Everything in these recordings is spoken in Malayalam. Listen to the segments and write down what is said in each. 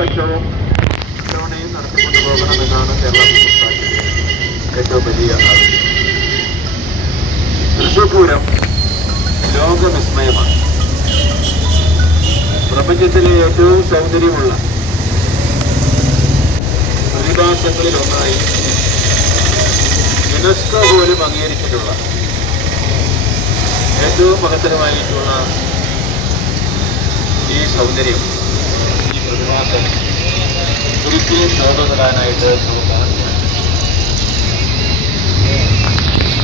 വർഷവും ഇത്തവണയും നടത്തിക്കൊണ്ടു പോകണമെന്നാണ് കേരള ഏറ്റവും വലിയ തൃശൂർ പൂരം ലോകവിസ്മയമാണ്. പ്രപഞ്ചത്തിലെ ഏറ്റവും സൗന്ദര്യമുള്ള പ്രതിഭാസങ്ങളിൽ ഒന്നായി യുനെസ്കോ പോലും അംഗീകരിച്ചിട്ടുള്ള ഏറ്റവും മഹത്തരമായിട്ടുള്ള ഈ സൗന്ദര്യം. ഈ പ്രതിഭാസം ഒരിക്കലും നമുക്ക്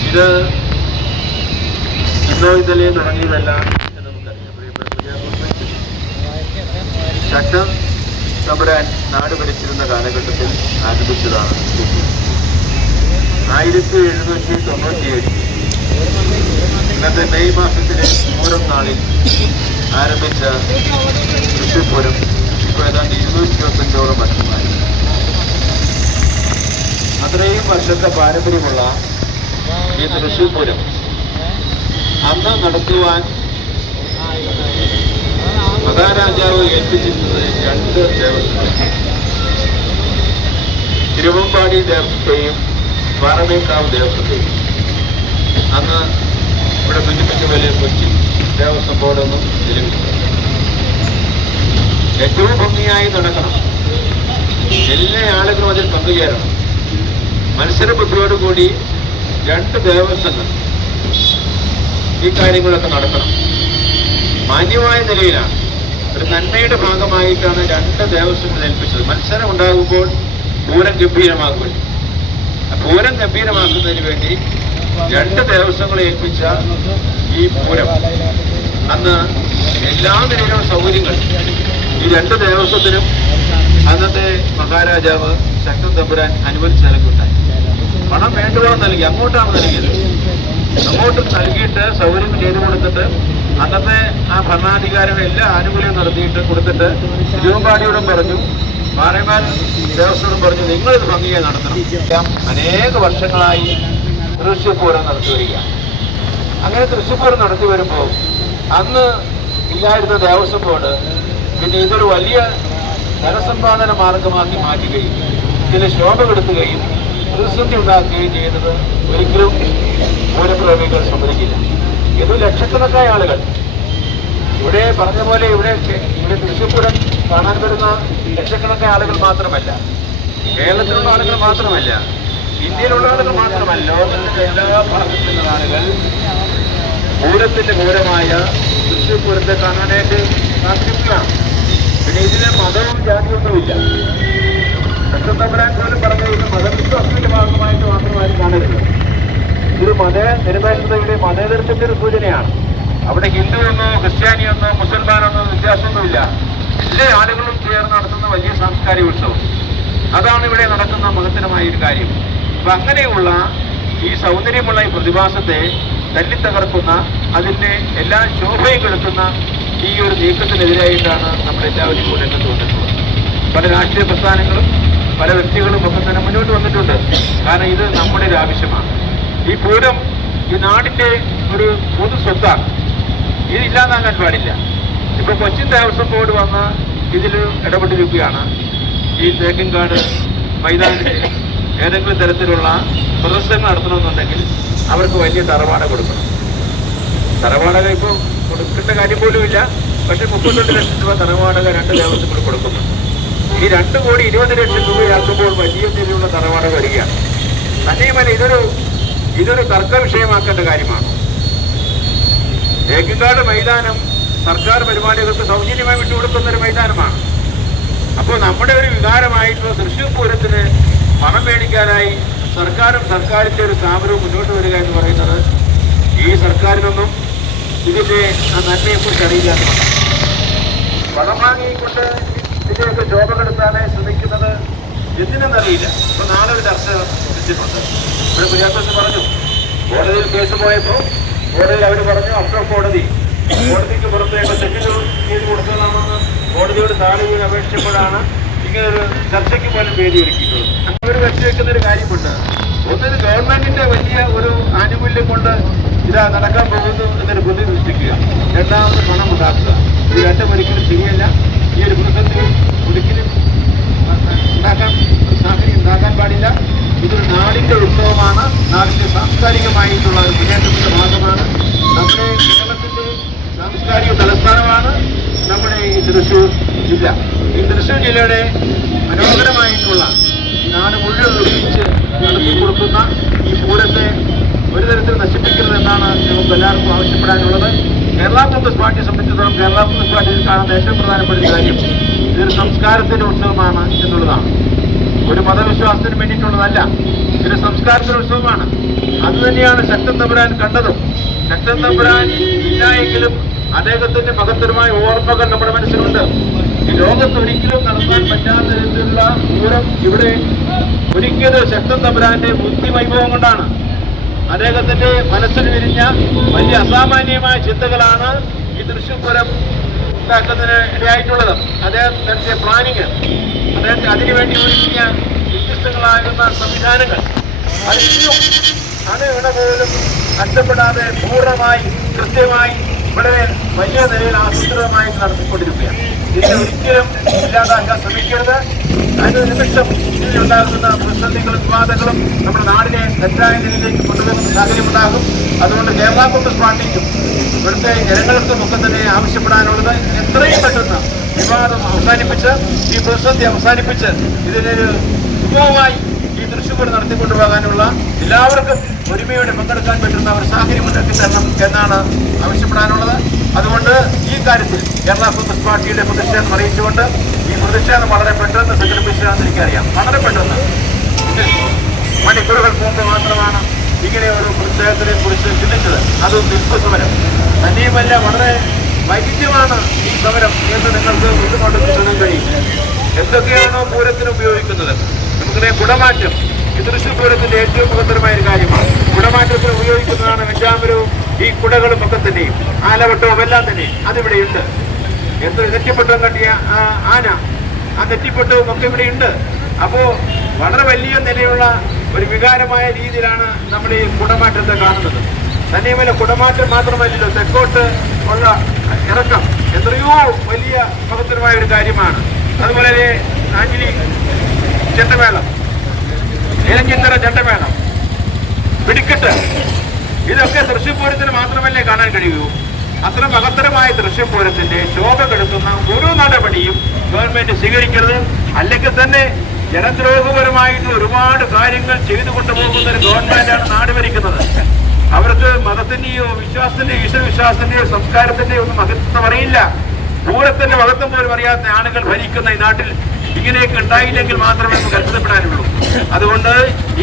ഇത് ഇന്നോ തുടങ്ങിയതല്ല എന്ന് നമുക്കറിയാം. ചട്ടം നമ്മുടെ നാട് ഭരിച്ചിരുന്ന കാലഘട്ടത്തിൽ ആരംഭിച്ചതാണ് ആയിരത്തി എഴുന്നൂറ്റി തൊണ്ണൂറ്റിയേഴ് ഇന്നത്തെ മെയ് മാസത്തിലെ പൂരം നാളിൽ ആരംഭിച്ച തൃശ്ശൂർ പൂരം ഇപ്പോൾ ഏതാണ്ട് ഇരുന്നൂറ്റി ഇരുപത്തഞ്ചോളം വർഷമായി അത്രയും വർഷത്തെ പാരമ്പര്യമുള്ള ഈ തൃശ്ശൂർ പൂരം അന്ന് നടത്തുവാൻ മഹാരാജാവ് ഏൽപ്പിച്ചിരുന്നത് രണ്ട് ദേവസ്വം തിരുവമ്പാടി ദേവസ്വത്തെയും പാറമേക്കാവ് ദേവസ്വത്തെയും. അന്ന് ഇവിടെ സൂചിപ്പിച്ച പോലെ കൊച്ചി ദേവസ്വം ബോർഡൊന്നും നിലവിലില്ല. ഏറ്റവും ഭംഗിയായി നടക്കണം. എല്ലാ ആളുകളും അതിൽ പങ്കുചേരണം. മത്സര ബുദ്ധിയോടുകൂടി രണ്ട് ദേവസ്വങ്ങൾ ഈ കാര്യങ്ങളൊക്കെ നടത്തണം മാന്യമായ നിലയിലാണ്. ഒരു നന്മയുടെ ഭാഗമായിട്ടാണ് രണ്ട് ദേവസ്വങ്ങൾ ഏൽപ്പിച്ചത്. മത്സരം ഉണ്ടാകുമ്പോൾ പൂരം ഗംഭീരമാക്കുക പൂരം ഗംഭീരമാക്കുന്നതിന് വേണ്ടി രണ്ട് ദേവസ്വങ്ങളെ ഏൽപ്പിച്ച ഈ പൂരം. അന്ന് എല്ലാ നിലയിലുള്ള സൗകര്യങ്ങൾ. ഈ രണ്ട് ദേവസ്വത്തിനും അന്നത്തെ മഹാരാജാവ് ശക്തൻ തമ്പുരാൻ അനുവദിച്ച് നൽകുണ്ടായി പണം വേണ്ടുവോളം നൽകി അങ്ങോട്ടാണ് നൽകിയത്. അങ്ങോട്ട് നൽകിയിട്ട് സൗകര്യം ചെയ്തു കൊടുത്തിട്ട് അന്നത്തെ ആ ഭരണാധികാരികൾ എല്ലാ ആനുകൂല്യം നടത്തിയിട്ട് കൊടുത്തിട്ട് തിരുവമ്പാടിയോടും പറഞ്ഞു പാറയമാൻ ദേവസ്വം പറഞ്ഞു നിങ്ങളിത് ഭംഗിയായി നടത്തണം. അനേക വർഷങ്ങളായി തൃശ്ശൂർ പൂരം നടത്തി വരിക. അങ്ങനെ തൃശ്ശൂർ പൂരം നടത്തി വരുമ്പോൾ അന്ന് ഇല്ലായിരുന്ന ദേവസ്വം ബോർഡ് പിന്നെ ഇതൊരു വലിയ ധനസമ്പാദന മാർഗമാക്കി മാറ്റുകയും ഇതിന് ശോഭ കെടുത്തുകയും പ്രതിസന്ധി ഉണ്ടാക്കുകയും ചെയ്യുന്നത് ഒരിക്കലും പൂരപ്രേമികൾ സമ്മതിക്കില്ല ഇത് ലക്ഷക്കണക്കായ ആളുകൾ. ഇവിടെ പറഞ്ഞ പോലെ ഇവിടെ ഇവിടെ തൃശ്ശൂർ കാണാൻ വരുന്ന ലക്ഷക്കണക്കായ ആളുകൾ മാത്രമല്ല. കേരളത്തിലുള്ള ആളുകൾ മാത്രമല്ല. ഇന്ത്യയിലുള്ള ആളുകൾ മാത്രമല്ല. ലോകത്തിന്റെ എല്ലാ ഭാഗത്തുള്ള ആളുകൾ പൂരത്തിന്റെ പൂരമായ തൃശ്ശൂർ കാണാനായിട്ട് കാത്തിരിക്കുകയാണ്. പിന്നെ ഇതിന് മതവും ജാതിയൊന്നുമില്ല. തമ്പുരാൻ പോലും പറഞ്ഞത് ഇത് മതവിശ്വാസത്തിന്റെ ഭാഗമായിട്ട് മാത്രമായിട്ട് കാണരുത്. ഇത് മത നിരപേക്ഷതയുടെ മതേതരത്തിന്റെ ഒരു സൂചനയാണ്. അവിടെ ഹിന്ദു എന്നോ ക്രിസ്ത്യാനി എന്നോ മുസൽമാൻ മുസൽമാനെന്നോ വ്യത്യാസമൊന്നുമില്ല. എല്ലാ ആളുകളും ചേർന്ന് നടത്തുന്ന വലിയ സാംസ്കാരിക ഉത്സവം. അതാണ് ഇവിടെ നടക്കുന്ന മഹത്തരമായ ഒരു കാര്യം. അപ്പൊ അങ്ങനെയുള്ള ഈ സൗന്ദര്യമുള്ള ഈ പ്രതിഭാസത്തെ തല്ലിത്തകർക്കുന്ന അതിന്റെ എല്ലാ ശോഭയും കെടുത്തുന്ന ഈ ഒരു നീക്കത്തിനെതിരായിട്ടാണ് നമ്മളെല്ലാവരും കൂടെ രംഗത്ത് വന്നിട്ടുള്ളത്. പല രാഷ്ട്രീയ പ്രസ്ഥാനങ്ങളും പല വ്യക്തികളും ഒക്കെ തന്നെ മുന്നോട്ട് വന്നിട്ടുണ്ട്. കാരണം ഇത് നമ്മുടെ ഒരു ആവശ്യമാണ്. ഈ പൂരം ഈ നാടിന്റെ ഒരു പൊതു സ്വത്താണ്. ഇത് പാടില്ല. ഇപ്പൊ കൊച്ചിൻ ദേവസ്വം ബോർഡ് വന്ന് ഇതിൽ ഇടപെട്ടിരിക്കുകയാണ്. ഈ തേക്കിൻകാട് മൈതാനത്തിൽ ഏതെങ്കിലും തരത്തിലുള്ള പ്രദർശനം നടത്തണമെന്നുണ്ടെങ്കിൽ അവർക്ക് വലിയ തറവാട കൊടുക്കണം. തറവാടക ഇപ്പോൾ കൊടുക്കേണ്ട കാര്യം പോലും ഇല്ല. പക്ഷെ മുപ്പത്തെട്ട് ലക്ഷം രൂപ തറവാടക രണ്ട് ദേവസ്വങ്ങൾ കൊടുക്കുന്നു ഈ രണ്ട് കോടി ഇരുപത് ലക്ഷം രൂപയാക്കുമ്പോൾ വലിയ രീതിയിലുള്ള തറവാടക വരികയാണ് തന്നെയുമല്ല ഇതൊരു ഇതൊരു തർക്ക വിഷയമാക്കേണ്ട കാര്യമാണ്. തേക്കിൻകാട് മൈതാനം സർക്കാർ പരിപാടികൾക്ക് സൗജന്യമായി വിട്ടുകൊടുക്കുന്ന ഒരു മൈതാനമാണ്. അപ്പോൾ നമ്മുടെ ഒരു വികാരമായിട്ടുള്ള തൃശ്ശൂർ പൂരത്തിന് പണം മേടിക്കാനായി സർക്കാരും സർക്കാരിന്റെ ഒരു സ്ഥാപനവും മുന്നോട്ട് വരിക എന്ന് പറയുന്നത് ഈ സർക്കാരിനൊന്നും ഇതിന്റെ ആ നന്മയെക്കുറിച്ച് അറിയില്ലാത്തതാണ്. പണം വാങ്ങിക്കൊണ്ട് ഇതിനെയൊക്കെ ജോബ് കെടുത്താനെ ശ്രമിക്കുന്നത് എന്തിനെന്നറിയില്ല ഇപ്പൊ നാളെ ഒരു ചർച്ച വെച്ചിട്ടുണ്ട് ഇവിടെ കുര്യാക്കോസ് പറഞ്ഞു കോടതിയിൽ കേസ് പോയപ്പോൾ കോടതിയിൽ അവർ പറഞ്ഞു അപ്പുറം കോടതി. കോടതിക്ക് പുറത്തേക്ക് സെക്യൂർ ചെയ്ത് കൊടുക്കണമെന്ന് കോടതിയോട് വീണ് അപേക്ഷിച്ചപ്പോഴാണ് ഇങ്ങനൊരു ചർച്ചയ്ക്ക് പോലും വേദി ഒരുക്കിയിട്ടുള്ളത് അങ്ങനെ വെച്ചുവെക്കുന്ന ഒരു കാര്യമുണ്ട്. ഒന്നൊരു ഗവൺമെന്റിന്റെ വലിയ ഒരു ആനുകൂല്യം കൊണ്ട് ഇതാ നടക്കാൻ പോകുന്നു എന്നൊരു ബുദ്ധി സൃഷ്ടിക്കുക. രണ്ടാമത് പണം ഉണ്ടാക്കുക. ഇത് രണ്ടും ഒരിക്കലും ശരിയല്ല. ഈ ഒരു പ്രതിസന്ധി ഒരിക്കലും ഉണ്ടാക്കാൻ ഒരു സാഹചര്യം ഉണ്ടാക്കാൻ പാടില്ല ഇതൊരു നാടിന്റെ ഉത്സവമാണ് നാടിന്റെ സാംസ്കാരികമായിട്ടുള്ള ഒരു മുന്നേറ്റത്തിന്റെ ഭാഗമാണ് നമ്മുടെ കേരളത്തിന്റെ സാംസ്കാരിക തലസ്ഥാനമാണ് നമ്മുടെ ഈ തൃശ്ശൂർ ജില്ല ഈ തൃശ്ശൂർ ജില്ലയുടെ മനോഹരമായിട്ടുള്ള ഈ നാട് മുഴുവൻ ഒരുമിച്ച് നടത്തി കൊടുക്കുന്ന ഈ പൂരത്തെ ഒരു നശിപ്പിക്കരുത് എന്നാണ് നമുക്ക് എല്ലാവർക്കും ആവശ്യപ്പെടാനുള്ളത്. കേരള കോൺഗ്രസ് പാർട്ടിയെ സംബന്ധിച്ചിടത്തോളം കേരള കോൺഗ്രസ് പാർട്ടിയിൽ കാണുന്ന ഏറ്റവും പ്രധാനപ്പെട്ട കാര്യം ഇതൊരു സംസ്കാരത്തിന്റെ ഉത്സവമാണ് എന്നുള്ളതാണ്. ഒരു മതവിശ്വാസത്തിന് വേണ്ടിയിട്ടുള്ളതല്ല ഇതൊരു സംസ്കാരത്തിന്റെ ഉത്സവമാണ്. അത് തന്നെയാണ് ശക്തൻ തമ്പുരാൻ കണ്ടതും. ശക്തൻ തമ്പുരാൻ ഇല്ല എങ്കിലും അദ്ദേഹത്തിന്റെ മഹത്തരമായ ഓർമ്മകൾ നമ്മുടെ മനസ്സിലുണ്ട്. ലോകത്ത് ഒരിക്കലും നടത്താൻ പറ്റാത്ത രീതിയിലുള്ള ദൂരം ഇവിടെ. ഒരിക്കലും ശക്തൻ തമ്പുരാന്റെ ബുദ്ധി വൈഭവം കൊണ്ടാണ് അദ്ദേഹത്തിന്റെ മനസ്സിൽ വിരിഞ്ഞ വലിയ അസാമാന്യമായ ചിന്തകളാണ് ഈ തൃശ്ശൂർ ഉണ്ടാക്കുന്നതിന് ഇടയായിട്ടുള്ളത്. അദ്ദേഹം നടത്തിയ പ്ലാനിങ് അദ്ദേഹത്തെ അതിനുവേണ്ടി ഒരുക്കിയ വ്യത്യസ്തങ്ങളാകുന്ന സംവിധാനങ്ങൾ. അത് ഇന്നും അണു ഇണ പോലും നഷ്ടപ്പെടാതെ പൂർണമായി കൃത്യമായി ഇവിടെ വലിയ നിലയിൽ ആസൂത്രിതമായി നടത്തിക്കൊണ്ടിരിക്കുകയാണ്. ഇതിനെ ഒരിക്കലും ഇല്ലാതാക്കാൻ ശ്രമിക്കരുത്. അതിന് നിമിഷം ഇതിലുണ്ടാകുന്ന പ്രതിസന്ധികളും വിവാദങ്ങളും നമ്മുടെ നാടിനെ തെറ്റായ നിലയിലേക്ക് കൊണ്ടുപോകുന്ന അതുകൊണ്ട് കേരള കോൺഗ്രസ് പാർട്ടിക്കും ഇവിടുത്തെ ജനങ്ങൾക്കും തന്നെ ആവശ്യപ്പെടാനുള്ളത് എത്രയും പെട്ടെന്ന് വിവാദം അവസാനിപ്പിച്ച് ഈ പ്രതിസന്ധി അവസാനിപ്പിച്ച് ഇതിനൊരു സുഗമമായി ഈ തൃശ്ശൂർ നടത്തിക്കൊണ്ടുപോകാനുള്ള എല്ലാവർക്കും ഒരുമയോടെ പങ്കെടുക്കാൻ പറ്റുന്ന ഒരു സാഹചര്യം ഉണ്ടാക്കി തരണം എന്നാണ് ആവശ്യപ്പെടാനുള്ളത്. അതുകൊണ്ട് ഈ കാര്യത്തിൽ കേരള കോൺഗ്രസ് പാർട്ടിയുടെ പ്രതിഷേധം അറിയിച്ചുകൊണ്ട് ഈ പ്രതിഷേധം വളരെ പെട്ടെന്ന് സംഘടിപ്പിച്ചതാണെന്ന് എനിക്കറിയാം. വളരെ പെട്ടെന്ന്. മണിക്കൂറുകൾ മുമ്പ് മാത്രമാണ് ഇങ്ങനെ ഒരു പ്രതിഷേധത്തിനെ കുറിച്ച് ചിന്തിച്ചത്. അത് നിൽപ്പ് സമരം തന്നെയുമല്ല വളരെ വൈവിധ്യമാണ് ഈ സമരം എന്ന് നിങ്ങൾക്ക് ഇതുകൊണ്ട് കിട്ടാൻ കഴിയും. എന്തൊക്കെയാണോ പൂരത്തിന് ഉപയോഗിക്കുന്നത്? നമുക്കിനെ കുടമാറ്റം തൃശ്ശൂർ പൂരത്തിന്റെ ഏറ്റവും മഹത്തരമായ ഒരു കാര്യമാണ്. കുടമാറ്റത്തിന് ഉപയോഗിക്കുന്നതാണ് വെഞ്ചാമരവും ഈ കുടകളും ഒക്കെ തന്നെയും ആലവട്ടവും എല്ലാം തന്നെ അതിവിടെയുണ്ട്. എത്ര നെറ്റിപ്പട്ടം കണ്ടിയ ആന ആ നെറ്റിപ്പട്ടവും ഒക്കെ ഇവിടെയുണ്ട്. അപ്പോ വളരെ വലിയ നിലയുള്ള ഒരു വികാരമായ രീതിയിലാണ് നമ്മൾ ഈ കുടമാറ്റത്തെ കാണുന്നത്. തന്നെയുമല്ല കുടമാറ്റം മാത്രമല്ലല്ലോ തെക്കോട്ട് ഉള്ള ഇറക്കം എത്രയോ വലിയ മഹത്തരമായ ഒരു കാര്യമാണ്. അതുപോലെ ആഞ്ജലി ചെണ്ടമേളം. ഇലഞ്ഞിത്തറ വേണം. പിടിക്കട്ട്. ഇതൊക്കെ തൃശ്ശൂർ മാത്രമല്ലേ കാണാൻ കഴിയൂ? അത്ര മഹത്തരമായ തൃശ്ശൂർ ശോഭ കെടുത്തുന്ന ഒരു നടപടിയും ഗവൺമെന്റ് സ്വീകരിക്കരുത്. അല്ലെങ്കിൽ തന്നെ ജനദ്രോഹപരമായിട്ട് ഒരുപാട് കാര്യങ്ങൾ ചെയ്തു കൊണ്ടുപോകുന്ന ഒരു ഗവൺമെന്റാണ് നാട് ഭരിക്കുന്നത്. അവർക്ക് മതത്തിന്റെയോ വിശ്വാസത്തിന്റെയോ ഈശ്വര വിശ്വാസത്തിന്റെയോ സംസ്കാരത്തിന്റെയോ ഒന്നും മഹത്വം അറിയില്ല. പൂരത്തിന്റെ മഹത്വം പോലും അറിയാത്ത ആളുകൾ ഭരിക്കുന്ന ഈ നാട്ടിൽ ഇങ്ങനെയൊക്കെ ഉണ്ടായില്ലെങ്കിൽ മാത്രമേ നമുക്ക് അത്ഭുതപ്പെടാനുള്ളൂ അതുകൊണ്ട്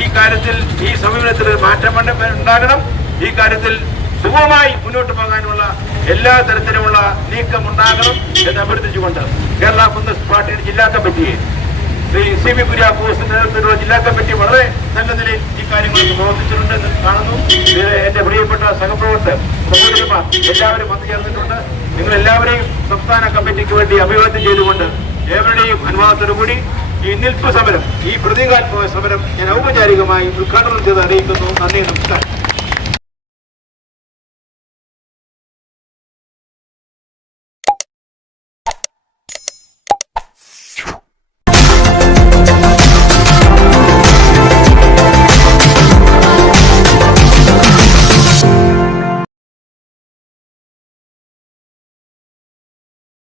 ഈ കാര്യത്തിൽ ഈ സമീപനത്തിൽ മാറ്റം ഉണ്ടാകണം. ഈ കാര്യത്തിൽ സുഗമമായി മുന്നോട്ട് പോകാനുള്ള എല്ലാ തരത്തിലുമുള്ള നീക്കം ഉണ്ടാകണം എന്ന് അഭ്യർത്ഥിച്ചുകൊണ്ട് കേരള കോൺഗ്രസ് പാർട്ടിയുടെ ജില്ലാ കമ്മിറ്റിയെ ശ്രീ സി വി കുര്യാക്കോസിന്റെ നേതൃത്വത്തിലുള്ള ജില്ലാ കമ്മിറ്റി വളരെ നല്ല നിലയിൽ ഈ കാര്യങ്ങളൊക്കെ പ്രവർത്തിച്ചിട്ടുണ്ട് എന്ന് കാണുന്നു. എന്റെ പ്രിയപ്പെട്ട സഹപ്രവർത്തകർ എല്ലാവരും വന്നു ചേർന്നിട്ടുണ്ട്. നിങ്ങൾ എല്ലാവരെയും സംസ്ഥാന കമ്മിറ്റിക്ക് വേണ്ടി അഭിവാദ്യം ചെയ്തുകൊണ്ട് ഏവരുടെയും അനുവാദത്തോടുകൂടി ഈ നിൽപ്പ് സമരം ഈ പ്രതീകാത്മക സമരം ഞാൻ ഔപചാരികമായി ഉദ്ഘാടനം ചെയ്ത് അറിയിക്കുന്നു. നന്ദി നമസ്കാരം.